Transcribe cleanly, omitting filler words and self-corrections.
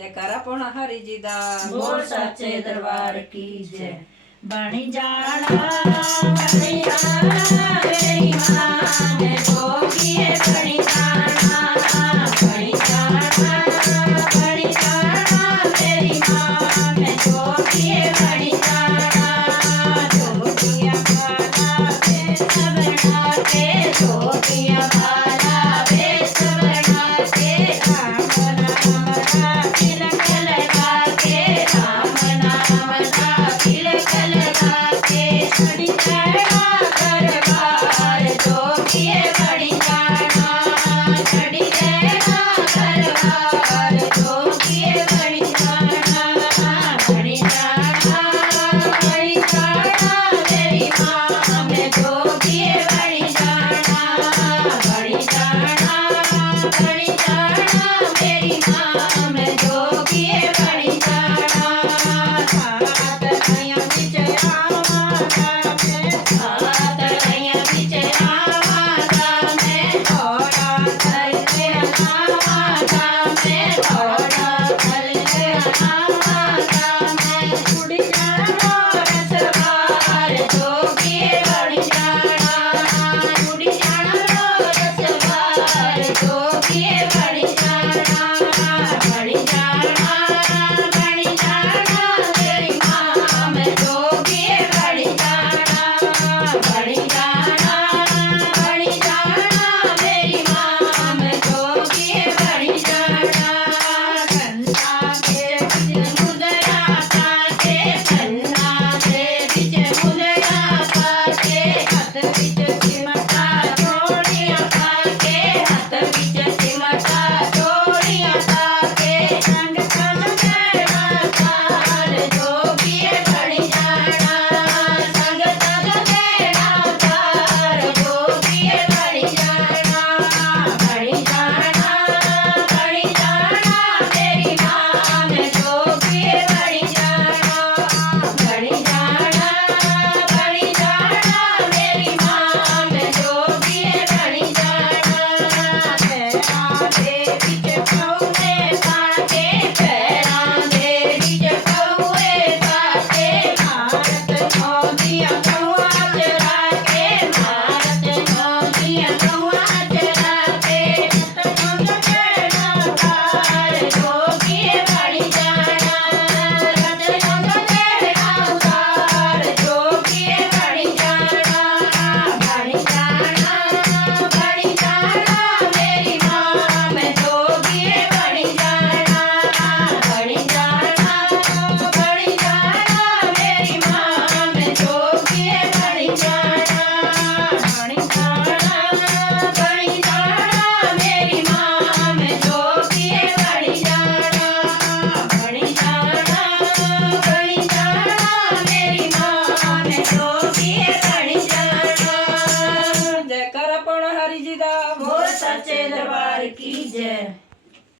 जयकारा पौना हरि जी दा बोल सच्चे दरबार की जय। बनी जाना मेरी माँ ने जोगिए बनी जाना मेरी माँ ने जोगिए बनी जाना जोगिया बाला बेस बना के जोगिया बाला बेस बना के राम नाम का तिलक लगा के राम नाम का तिलक लगा के बड़ी जाना दरबार जोगिए बड़ी जाना बड़ी जाना दरबार जोगिए बड़ी जाना बड़ी जाना मेरी माँ में जोगिए बड़ी जाना बड़ी जाना मेरी माँ में जोगिए बड़ी जाना सात नैया बिच आवा सात नैया बिच आवा मैं थोड़ा कर के आवा मैं थोड़ा कर के आवा मैं उड़ जाना रसवार जोगिए बड़ी जाना उड़ जाना रसवार जोगिए बड़ी जाना